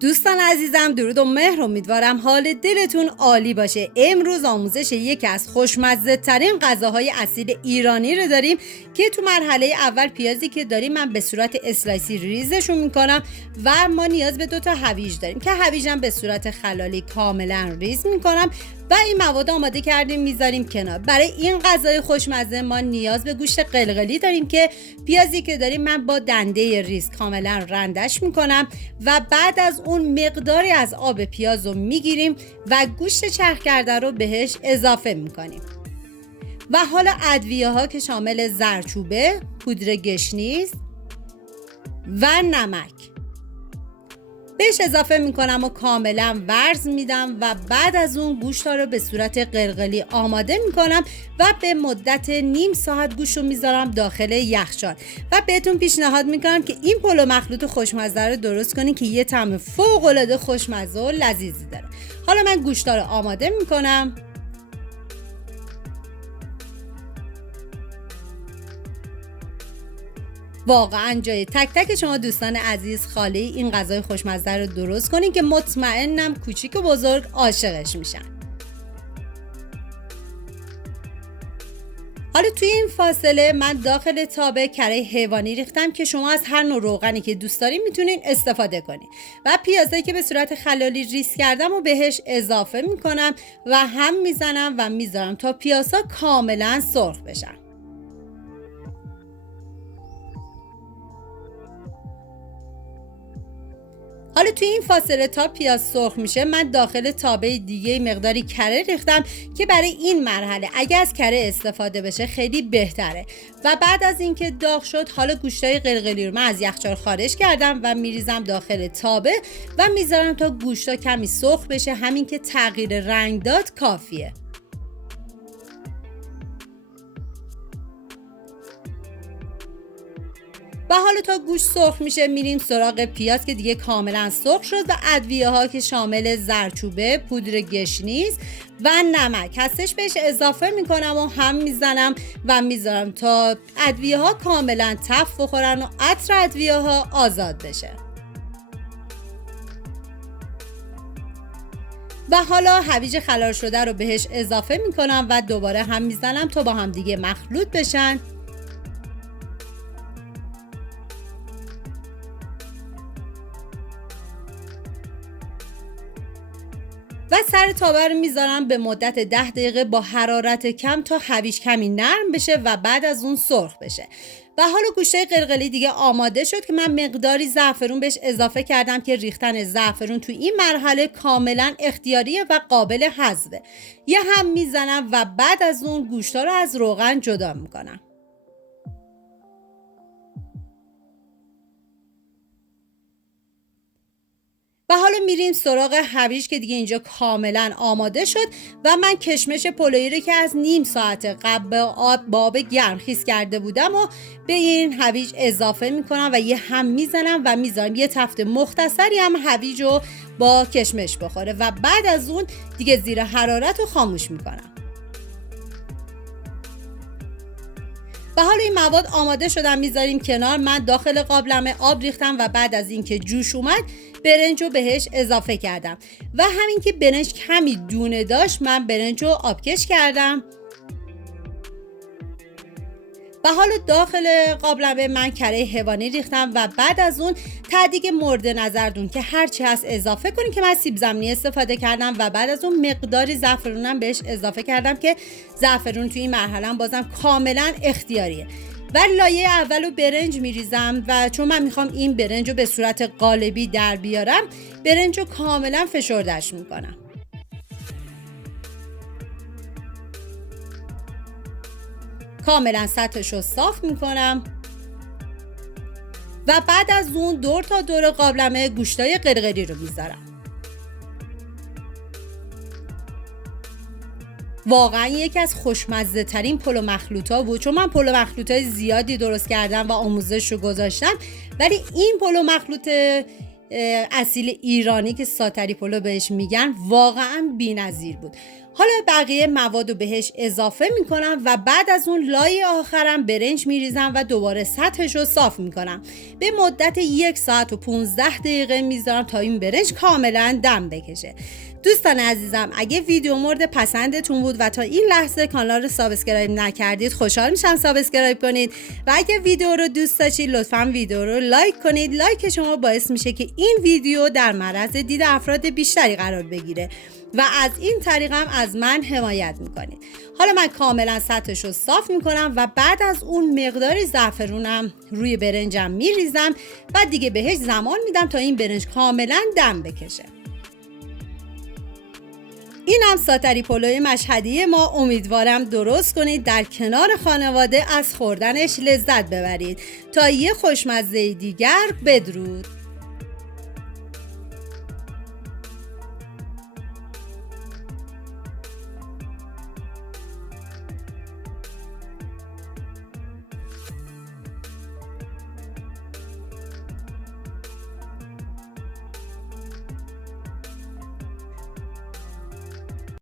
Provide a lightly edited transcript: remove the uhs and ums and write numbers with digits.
دوستان عزیزم، درود و مهر. امیدوارم حال دلتون عالی باشه. امروز آموزش یکی از خوشمزه ترین غذاهای اصیل ایرانی رو داریم که تو مرحله اول پیازی که داریم من به صورت اسلایسی ریزشون میکنم و ما نیاز به 2 هویج داریم که هویجم به صورت خلالی کاملا ریز میکنم و این مواد آماده کردیم میذاریم کنار. برای این غذای خوشمزه ما نیاز به گوشت قلقلی داریم که پیازی که داریم من با دنده ریز کاملا رندش میکنم و بعد از اون مقداری از آب پیاز رو میگیریم و گوشت چرخ کرده رو بهش اضافه میکنیم. و حالا ادویه ها که شامل زردچوبه، پودر گشنیز و نمک بهش اضافه میکنم و کاملا ورز میدم و بعد از اون گوشت رو به صورت قلقلی آماده میکنم و به مدت نیم ساعت گوشت رو میذارم داخل یخچال و بهتون پیشنهاد میکنم که این پلو مخلوط خوشمزه رو درست کنین که یه طعم فوق العاده خوشمزه و لذیذی داره. حالا من گوشت رو آماده میکنم. واقعا جای تک تک شما دوستان عزیز خالی این غذای خوشمزه رو درست کنین که مطمئنم کوچیک و بزرگ عاشقش میشن. حالا توی این فاصله من داخل تابه کره حیوانی ریختم که شما از هر نوع روغنی که دوست دارین میتونین استفاده کنین و پیازایی که به صورت خلالی ریز کردم و بهش اضافه میکنم و هم میزنم و میذارم تا پیازها کاملا سرخ بشن. حالا توی این فاصله تا پیاز سرخ میشه من داخل تابه دیگه مقداری کره ریختم که برای این مرحله اگه از کره استفاده بشه خیلی بهتره. و بعد از اینکه داغ شد حالا گوشتای قلقلی رو من از یخچال خارج کردم و میریزم داخل تابه و میذارم تا گوشتا کمی سرخ بشه. همین که تغییر رنگ داد کافیه. و حالا تا گوشت سرخ میشه میریم سراغ پیاز که دیگه کاملا سرخ شد و ادویه ها که شامل زردچوبه، پودر گشنیز و نمک هستش بهش اضافه میکنم و هم میزنم و میذارم تا ادویه ها کاملا تف بخورن و عطر ادویه ها آزاد بشه. و حالا هویج خلال شده رو بهش اضافه میکنم و دوباره هم میزنم تا با هم دیگه مخلوط بشن. و سر تابه رو میذارم به مدت 10 دقیقه با حرارت کم تا هویج کمی نرم بشه و بعد از اون سرخ بشه. و حالا گوشت قلقلی دیگه آماده شد که من مقداری زعفرون بهش اضافه کردم که ریختن زعفرون تو این مرحله کاملا اختیاریه و قابل حذفه. یه هم میزنم و بعد از اون گوشتا رو از روغن جدا میکنم. و حالا میریم سراغ هویج که دیگه اینجا کاملا آماده شد و من کشمش پلویی رو که از نیم ساعت قبل با آب گرم خیس کرده بودم و به این هویج اضافه میکنم و یه هم میزنم و میذارم یه تفت مختصری هم هویج رو با کشمش بخوره و بعد از اون دیگه زیر حرارت رو خاموش میکنم. و حالا این مواد آماده شدن میذاریم کنار. من داخل قابلمه آب ریختم و بعد از اینکه جوش اومد برنج رو بهش اضافه کردم و همین که برنج کمی دونه داشت من برنج رو آبکش کردم. و حالا داخل قابلمه من کره حیوانی ریختم و بعد از اون ته‌دیگ مورد نظرتون که هرچی هست اضافه کنین که من سیب زمینی استفاده کردم و بعد از اون مقداری زعفرونم بهش اضافه کردم که زعفرون توی این مرحله بازم کاملا اختیاریه. و لایه اولو برنج میریزم و چون من میخوام این برنج رو به صورت قالبی در بیارم برنج رو کاملا فشردش میکنم. کاملا سطحش رو صاف میکنم و بعد از اون دور تا دور قابلمه گوشتای قرقری رو میذارم. واقعا یکی از خوشمزه ترین پلو مخلوطا بود چون من پلو مخلوطای زیادی درست کردم و آموزش رو گذاشتم ولی این پلو مخلوط اصیل ایرانی که ساتری پلو بهش میگن واقعا بی‌نظیر بود. حالا بقیه مواد رو بهش اضافه میکنم و بعد از اون لایه آخرم برنج میریزم و دوباره سطحش رو صاف میکنم. به مدت 1 ساعت و 15 دقیقه میذارم تا این برنج کاملا دم بکشه. دوستان عزیزم، اگه ویدیو مورد پسندتون بود و تا این لحظه کانال رو سابسکرایب نکردید، خوشحال میشم سابسکرایب کنید و اگه ویدیو رو دوست داشتید لطفاً ویدیو رو لایک کنید. لایک شما باعث میشه که این ویدیو در معرض دید افراد بیشتری قرار بگیره و از این طریق هم از من حمایت میکنید. حالا من کاملا سطحش رو صاف میکنم و بعد از اون مقداری زعفرونم روی برنجم میریزم و دیگه بهش زمان میدم تا این برنج کاملا دم بکشه. این هم ساتری پلوی مشهدی ما. امیدوارم درست کنید، در کنار خانواده از خوردنش لذت ببرید. تا یه خوشمزه دیگر، بدرود.